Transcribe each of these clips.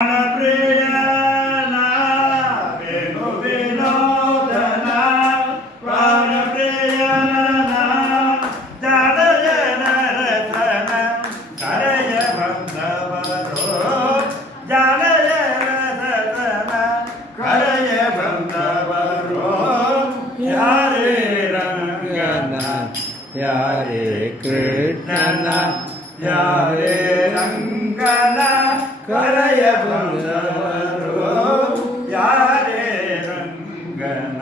ಪ್ರಾಣಪ್ರಿಯನ ವೇಣು ವಿನೋದನ ಪ್ರಾಣಪ್ರಿಯನ ಜಾಡಜನ ರತನ ಕರೆಯ ಬಂದವರು ಜಾಡಜನ ರತನ ಕರೆಯ ಬಂದವರು ಯಾರೇ ರಂಗನ ಯಾರೇ ಕೃಷ್ಣನ ಯಾರೇ ರಂಗನ ಕರೆಯ ಬಂದವರು ಯಾರೇ ರಂಗನ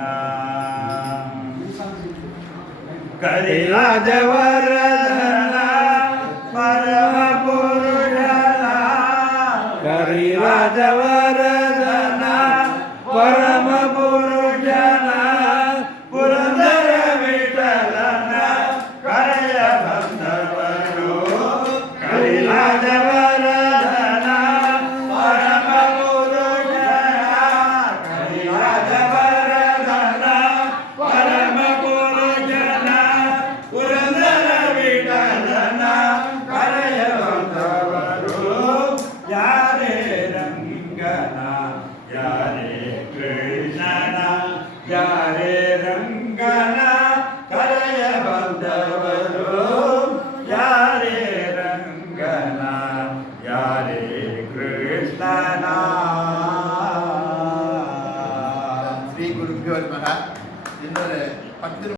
ಕರಿರಾಜವರದನ ಪರಮ ಪುರುಷನ ಕರಿರಾಜವರದನ ಪರಮ ಪುರುಷನ ಪುರಂದರ ವಿಠಲನ ಕರೆಯ ಬಂದವರು ಕರಿರಾಜವರದನ ಯಾರೇ ಕೃಷ್ಣನ ಯಾರೇ ರಂಗನ ಕರೆಯ ಬಂದವರು ಯಾರೇ ರಂಗನ ಯಾರೇ